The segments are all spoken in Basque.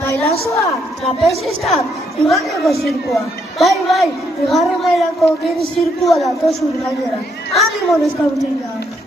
bailazoak, trapezistak, iganeko zirkua. Bai, bigarren mailako geri zirkua datozun gainera. Animo neska mutilak!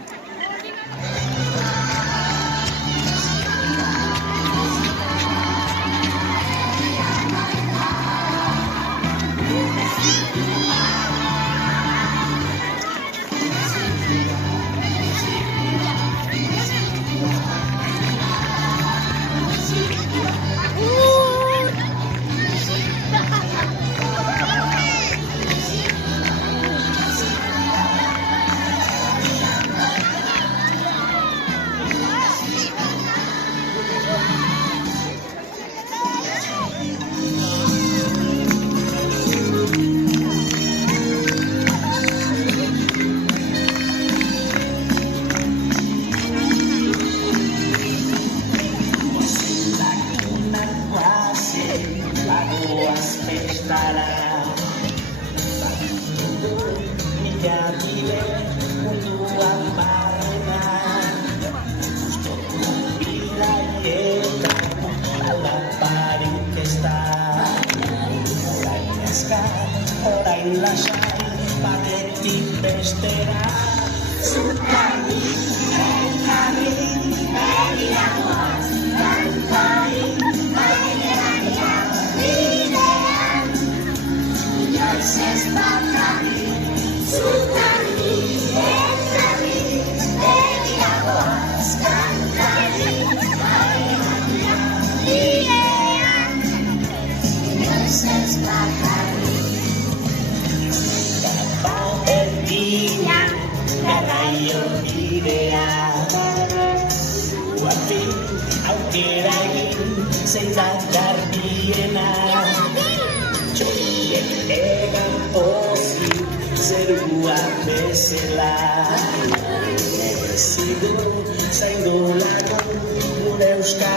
Orain lasai batetik bestera Zutari, elkarri, begiragoaz Kantari, baileraria, bidean Inoiz ez bakarri Zutari, elkarri, begiragoaz Kantari, baileraria, bidean Inoiz ez bakarri Erdia, garaio bidea Guapi, aukera egin, zein da garbiena Txoriek egan pozik, zerua bezala Merezidu, zaindu lagun, gure euskal